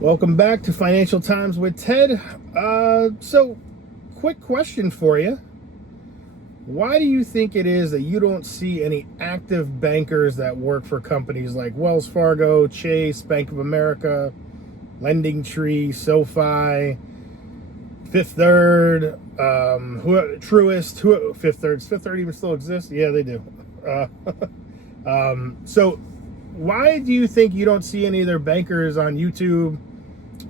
Welcome back to Financial Times with Ted. So, quick question for you. Why do you think it is that you don't see any active bankers that work for companies like Wells Fargo, Chase, Bank of America, Lending Tree, SoFi, Fifth Third, Truist, Fifth Third even still exists? Yeah, they do. Uh, so why do you think you don't see any of their bankers on YouTube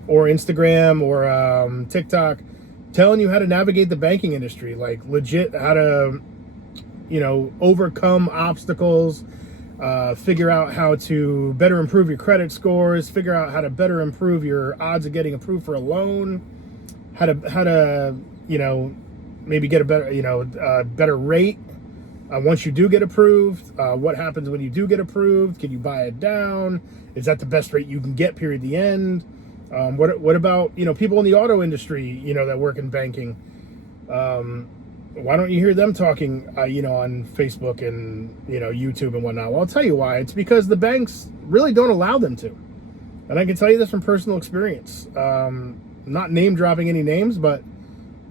or Instagram or TikTok telling you how to navigate the banking industry, like legit how to, overcome obstacles, figure out how to better improve your credit scores, figure out how to better improve your odds of getting approved for a loan, how to maybe get a better better rate once you do get approved. What happens when you do get approved? Can you buy it down? Is that the best rate you can get, period, the end? What about people in the auto industry that work in banking? Why don't you hear them talking on Facebook and YouTube and whatnot? Well, I'll tell you why. It's because the banks really don't allow them to, and I can tell you this from personal experience. Not name dropping any names, but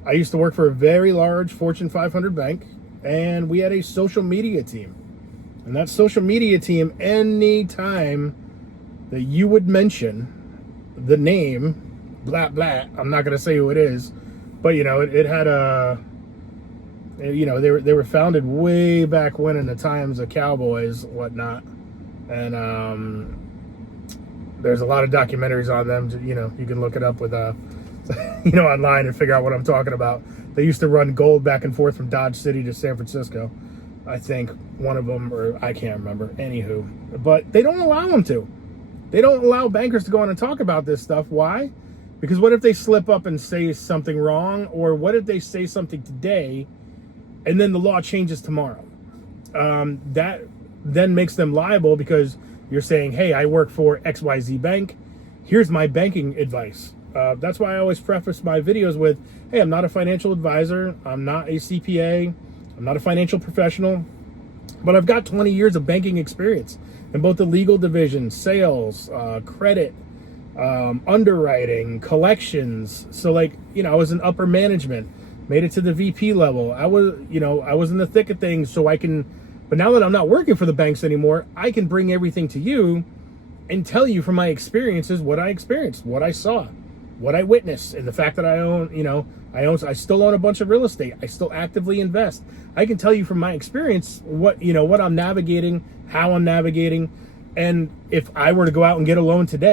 I used to work for a very large Fortune 500 bank, and we had a social media team. And that social media team, any time that you would mention the name, blah, blah, I'm not going to say who it is, but, it had they were founded way back when in the times of cowboys, whatnot. And there's a lot of documentaries on them. You can look it up with, online and figure out what I'm talking about. They used to run gold back and forth from Dodge City to San Francisco. I think one of them, or I can't remember. Anywho, but they don't allow them to. They don't allow bankers to go on and talk about this stuff. Why? Because what if they slip up and say something wrong? Or what if they say something today and then the law changes tomorrow? That then makes them liable because you're saying, hey, I work for XYZ Bank. Here's my banking advice. That's why I always preface my videos with, hey, I'm not a financial advisor. I'm not a CPA. I'm not a financial professional. But I've got 20 years of banking experience in both the legal division, sales, credit, underwriting, collections. So I was in upper management, made it to the VP level. I was in the thick of things but now that I'm not working for the banks anymore, I can bring everything to you and tell you from my experiences what I experienced, what I saw, what I witnessed, and the fact that I still own a bunch of real estate. I still actively invest. I can tell you from my experience what I'm navigating, how I'm navigating. And if I were to go out and get a loan today,